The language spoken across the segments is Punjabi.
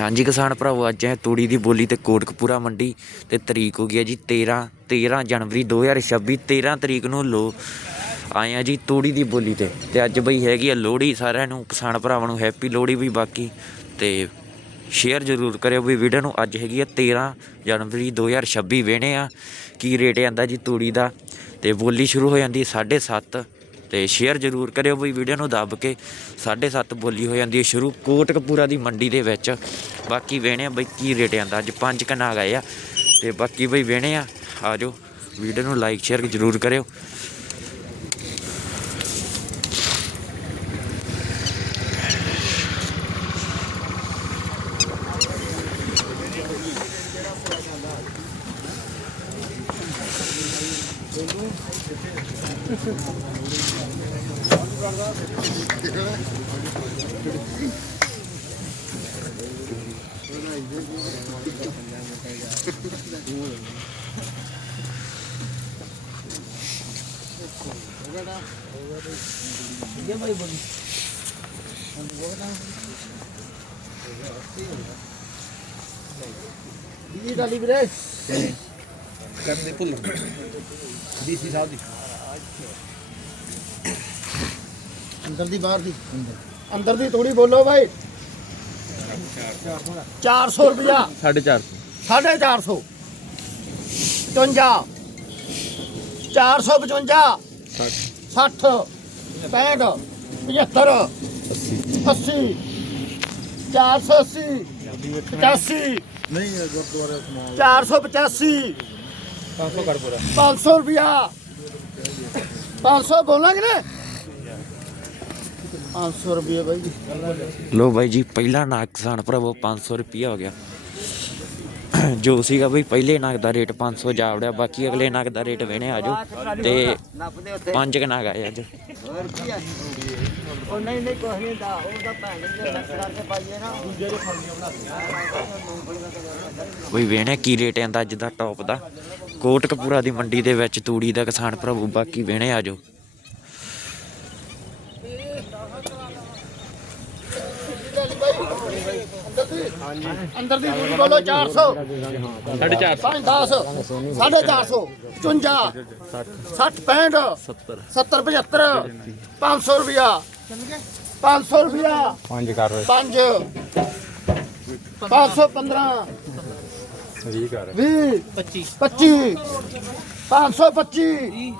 ਹਾਂਜੀ ਕਿਸਾਨ ਭਰਾਵੋ, ਅੱਜ ਹੈ ਤੂੜੀ ਦੀ ਬੋਲੀ ਤੇ ਕੋਟਕਪੂਰਾ ਮੰਡੀ ਤੇ ਤਰੀਕ ਹੋ ਗਈ ਹੈ ਜੀ 13 13 ਜਨਵਰੀ 2026 13 ਤਰੀਕ ਨੂੰ ਲੋ ਆਏ ਆ ਜੀ ਤੂੜੀ ਦੀ ਬੋਲੀ ਤੇ। ਤੇ ਅੱਜ ਬਈ ਹੈਗੀ ਆ ਲੋਹੜੀ, ਸਾਰਿਆਂ ਨੂੰ, ਕਿਸਾਨ ਭਰਾਵਾਂ ਨੂੰ ਹੈਪੀ ਲੋਹੜੀ ਵੀ ਬਾਕੀ। ਤੇ ਸ਼ੇਅਰ ਜ਼ਰੂਰ ਕਰਿਓ ਵੀ ਵੀਡੀਓ ਨੂੰ, ਅੱਜ ਹੈਗੀ ਆ 13 ਜਨਵਰੀ 2026 ਵੇਣੇ ਆ ਕੀ ਰੇਟ ਆਂਦਾ ਜੀ ਤੂੜੀ ਦਾ। ਤੇ ਬੋਲੀ ਸ਼ੁਰੂ ਹੋ ਜਾਂਦੀ 7:30 ਤੇ ਸ਼ੇਅਰ ਜ਼ਰੂਰ ਕਰਿਓ ਬਈ ਵੀਡੀਓ ਨੂੰ ਦੱਬ ਕੇ 7:30 ਬੋਲੀ ਹੋ ਜਾਂਦੀ ਹੈ ਸ਼ੁਰੂ ਕੋਟਕਪੂਰਾ ਦੀ ਮੰਡੀ ਦੇ ਵਿੱਚ। ਬਾਕੀ ਵੇਣੇ ਆ ਬਈ ਕੀ ਰੇਟ ਆਂਦਾ ਅੱਜ ਪੰਜ ਕਨਾ ਗਏ ਆ ਤੇ ਬਾਕੀ ਬਈ ਵੇਣੇ ਆ ਆਜੋ ਵੀਡੀਓ ਨੂੰ ਲਾਈਕ ਸ਼ੇਅਰ ਜ਼ਰੂਰ ਕਰਿਓ। Ini dah libres. ਕਰਦੇ ਭੁੱਲ ਡੀਸੀ ਸਾਹਿਬ ਦੀ। ਅੰਦਰ ਦੀ ਬਾਹਰ ਦੀ। ਅੰਦਰ ਦੀ ਥੋੜੀ ਬੋਲੋ ਭਾਈ 400 ਰੁਪਿਆ 450 450 55 455 60 65 75 80 480 85 ਨਹੀਂ ਗੁਰਦੁਆਰਾ ਸਮਾਲ 485 500 ਕਰ ਪੂਰਾ। 500 ਰੁਪਿਆ 500 ਬੋਲਾਂਗੇ ਨਾ 500 ਰੁਪਏ ਬਾਈ ਜੀ। ਲੋ ਬਾਈ ਜੀ ਪਹਿਲਾ ਨਾਗ ਕਿਸਾਨ ਭਰਾਵੋ 500 ਰੁਪਿਆ ਹੋ ਗਿਆ। ਜੋ ਸੀਗਾ ਬਈ ਪਹਿਲੇ ਨਾਗ ਦਾ ਰੇਟ 500 ਜਾਵੜਿਆ ਬਾਕੀ ਅਗਲੇ ਨਾਗ ਦਾ ਰੇਟ ਵੇਣੇ ਆਜੋ ਤੇ ਪੰਜ ਕ ਨਾਗ ਆਏ ਅੱਜ। ਹੋਰ ਕੀ ਆ? ਉਹ ਨਹੀਂ ਨਹੀਂ ਕੁਛ ਨਹੀਂ ਦਾ ਉਹ ਤਾਂ ਭੈਣ ਦੇ ਮਿਕਸ ਕਰਕੇ ਪਾਈਏ ਨਾ। ਦੂਜੇ ਦੇ ਬਈ ਵੇਣੇ ਕੀ ਰੇਟ ਆਂਦਾ ਅੱਜ ਦਾ ਟੌਪ ਦਾ? ਕੋਟਕਪੂਰਾ ਦੀ ਮੰਡੀ ਦੇ ਵਿੱਚ ਤੂੜੀ ਦਾ ਕਿਸਾਨ ਭਰਾਵੋ ਬਾਕੀ ਵੇਣੇ ਆਜੋ ਅੰਦਰ ਦੀ ਦੂਰੀ ਬੋਲੋ 400 450 5 10 450 55 60 65 70 75 500 ਰੁਪਿਆ 500 ਰੁਪਿਆ ਪੰਜ ਕਰ 5 515 20 ਕਰ। 20 25 25 525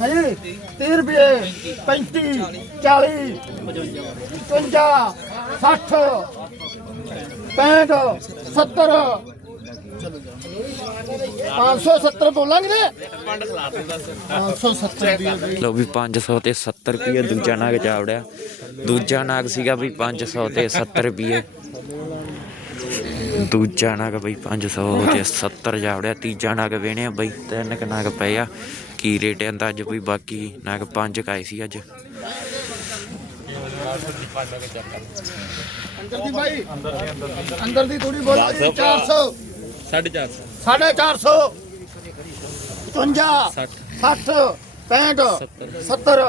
ਹਾਂਜੀ 30 ਰੁਪਏ। 35 40 55 60 65 70 570 ਬੋਲਾਂਗੇ ਨੇ? 570 ਦੀ ਲੋ ਵੀ 500 ਤੇ 70 ਰੁਪਏ ਦੂਜਾ ਨਾਗ ਜਾਵੜਿਆ। ਦੂਜਾ ਨਾਗ ਸੀਗਾ ਵੀ 500 ਤੇ 70 ਰੁਪਏ। ਦੂਜਾ ਨਾਗ ਬਈ 500 ਤੇ 70 ਜਾਵੜਿਆ ਤੀਜਾ ਨਾਗ ਵੇਣੇ ਆ ਬਈ ਤਿੰਨ ਕ ਨਾਗ ਪਏ ਆ। ਕੀ ਰੇਟ ਆਂਦਾ ਅੱਜ ਬਈ ਬਾਕੀ ਨਾਗ ਪੰਜ ਕਾਏ ਸੀ ਅੱਜ। ਅੰਦਰ ਦੀ ਬਾਈ ਅੰਦਰ ਦੀ ਥੋੜੀ ਬੋਲੋ 400 450 ਸਾਢੇ 400 55 60 65 70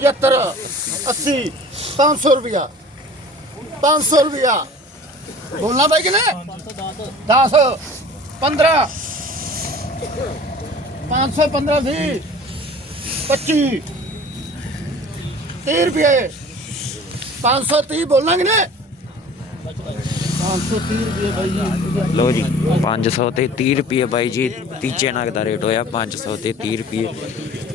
75 80 500 ਰੁਪਿਆ 500 ਰੁਪਿਆ ਬੋਲਣਾ ਬਾਈ ਕਿ ਨਹੀਂ 10 15 515 20 25 30 ਰੁਪਏ। 530 ਬੋਲਣਾ ਕਿ ਨਹੀਂ 530 ਰੁਪਏ ਬਾਈ ਜੀ। ਲੋ ਜੀ 500 ਤੇ 30 ਰੁਪਏ ਬਾਈ ਜੀ, ਤੀਜੇ ਨਾਗ ਦਾ ਰੇਟ ਹੋਇਆ 500 ਤੇ 30 ਰੁਪਏ।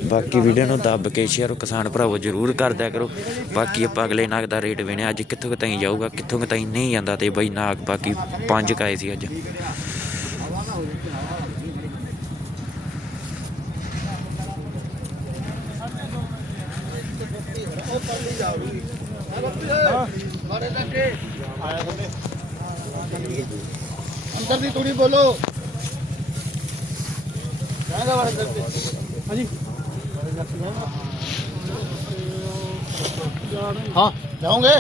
ਬਾਕੀ ਵੀਡੀਓ ਨੂੰ ਦੱਬ ਕੇ ਸ਼ੇਅਰ ਕਿਸਾਨ ਭਰਾਵੋ ਜਰੂਰ ਕਰ ਕਰੋ। ਬਾਕੀ ਆਪਾਂ ਅਗਲੇ ਨਾਗ ਦਾ ਰੇਟ ਵੇਣੇ ਅੱਜ ਕਿੱਥੋਂ ਕੁ ਤਾਈਂ ਜਾਊਗਾ, ਕਿੱਥੋਂ ਕੁ ਤਾਈਂ ਨਹੀਂ ਜਾਂਦਾ ਤੇ ਬਈ ਨਾਗ ਬਾਕੀ ਪੰਜ ਕਾਏ ਸੀ ਅੱਜ। ਅੰਦਰ ਦੀ ਤੂੜੀ ਬੋਲੋ। ਹਾਂਜੀ ਹਾਂ ਜਾਓਗੇ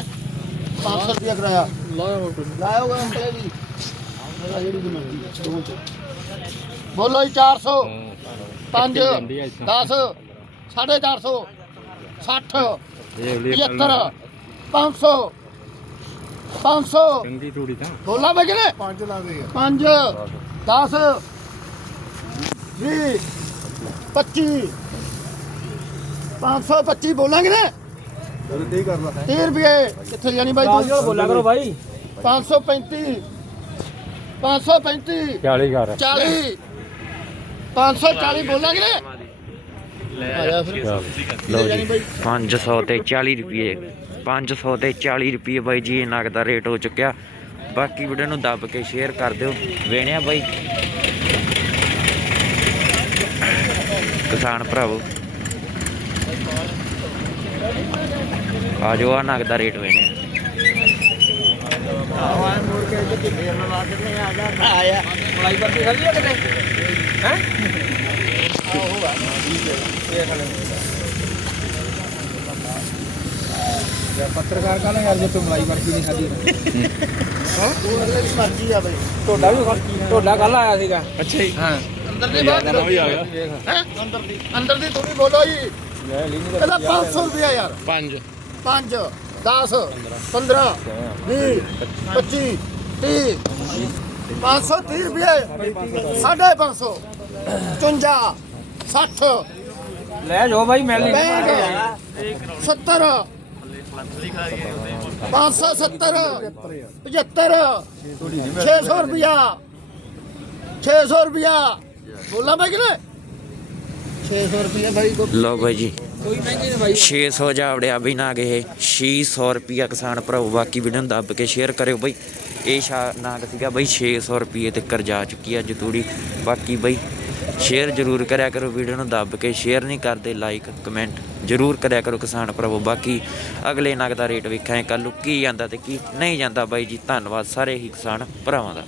500 ਰੁਪਏ ਕਰਾਇਆ। ਲਾਇਓਗਾ ਅੰਕਲ ਜੀ ਆਹ ਜਿਹੜੀ ਦੀ ਮਰਜ਼ੀ ਦੋ ਚ। ਬੋਲੋ ਜੀ 400 5 10 450 60 75 500 500 ਚੰਗੀ ਤੂੜੀ ਤਾਂ। ਬੋਲਾ ਬਗਨੇ 5 ਲਾ ਦੇ 5 10 20 25 525 ਬੋਲਾਂਗੇ ਨਾ। ਲਾ 30 ਰੁਪਏ। ਕਿੱਥੇ ਜਾਣੀ ਬਾਈ ਤੂੰ? ਬੋਲਿਆ ਕਰੋ ਬਾਈ। 535 535 40 ਕਰ। 40 540 ਬੋਲਾਂਗੇ ਨਾ। ਆਇਆ ਫਿਰ। ਲਓ ਜੀ। 500 ਤੇ 40 ਰੁਪਏ। 500 ਤੇ 40 ਰੁਪਏ ਬਾਈ ਜੀ ਇਹ ਨਗ ਦਾ ਰੇਟ ਹੋ ਚੁੱਕਿਆ। ਬਾਕੀ ਵੀਡੀਓ ਨੂੰ ਦੱਬ ਕੇ ਸ਼ੇਅਰ ਕਰ ਦਿਓ। ਵੇਣਿਆ ਬਾਈ। ਕਿਸਾਨ ਭਰਾਵੋ। ਆ ਜਾਓ ਆ ਨਗ ਦਾ ਰੇਟ ਵੇਣਿਆ ਮਲਾਈ ਵਰਗੀ ਖਾਲੀ ਆ ਕਿਤੇ ਹੈ ਯਾਰ ਪੱਤਰਕਾਰ ਕਾ ਯਾਰ ਜੇ ਤੂੰ ਮਲਾਈ ਵਰਗੀ ਨਹੀਂ ਖਾਦੀ ਉਹ ਅਗਲੇ ਦੀ ਮਰਜ਼ੀ ਆ ਬਾਈ ਢੋਡਾ ਵੀ ਢੋਡਾ ਕੱਲ ਆਇਆ ਸੀਗਾ। ਅੱਛਾ ਜੀ। ਹਾਂ। ਅੰਦਰ ਦੀ ਬਾਤ ਵੀ ਆ ਗਿਆ। ਹੈ? ਅੰਦਰ ਦੀ ਅੰਦਰ ਦੀ ਤੁਸੀਂ ਬੋਲੋ ਜੀ। ਲੈ ਲਈ ਨਹੀਂ ਇਹਦਾ 500 ਰੁਪਇਆ ਯਾਰ। 5 5 10 15 20 25 30 530 ਰੁਪਏ। ਸਾਢੇ 500 55 60 ਲੈ ਜਾਓ ਬਾਈ ਮਿਲ ਨਹੀਂ 65 70 570 75 600 ਰੁਪਇਆ। 600 ਰੁਪਇਆ। ਬੋਲਾਂ ਮੈਂ ਕਿਨੇ 600 ਰੁਪਇਆ ਭਾਈ ਲਓ ਬਾਈ ਜੀ। ਕੋਈ ਮਹਿੰਗੀ ਨਹੀਂ ਬਾਈ 600 ਜਾਵੜਿਆ ਵੀ ਨਾ ਗਏ 600 ਰੁਪਿਆ ਕਿਸਾਨ ਭਰਾਓ ਬਾਕੀ ਵੀਡੀਓ ਨੂੰ ਦੱਬ ਕੇ ਸ਼ੇਅਰ ਕਰਿਓ ਬਈ। ਇਹ ਸ਼ਾ ਨਾਗ ਸੀਗਾ ਬਈ 600 ਰੁਪਏ ਤੇ ਕਰਜਾ ਚੁੱਕੀ ਅੱਜ ਤੂੜੀ। ਬਾਕੀ ਬਈ ਸ਼ੇਅਰ ਜ਼ਰੂਰ ਕਰਿਆ ਕਰੋ ਵੀਡੀਓ ਨੂੰ ਦੱਬ ਕੇ ਸ਼ੇਅਰ ਨਹੀਂ ਕਰਦੇ ਲਾਈਕ ਕਮੈਂਟ ਜ਼ਰੂਰ ਕਰਿਆ ਕਰੋ ਕਿਸਾਨ ਭਰਾਵੋ ਬਾਕੀ ਅਗਲੇ ਨਗ ਦਾ ਰੇਟ ਵੇਖਾਂਗੇ ਕੱਲ ਨੂੰ ਕੀ ਜਾਂਦਾ ਤੇ ਕੀ ਨਹੀਂ ਜਾਂਦਾ ਬਾਈ ਜੀ। ਧੰਨਵਾਦ ਸਾਰੇ ਹੀ ਕਿਸਾਨ ਭਰਾਵਾਂ ਦਾ।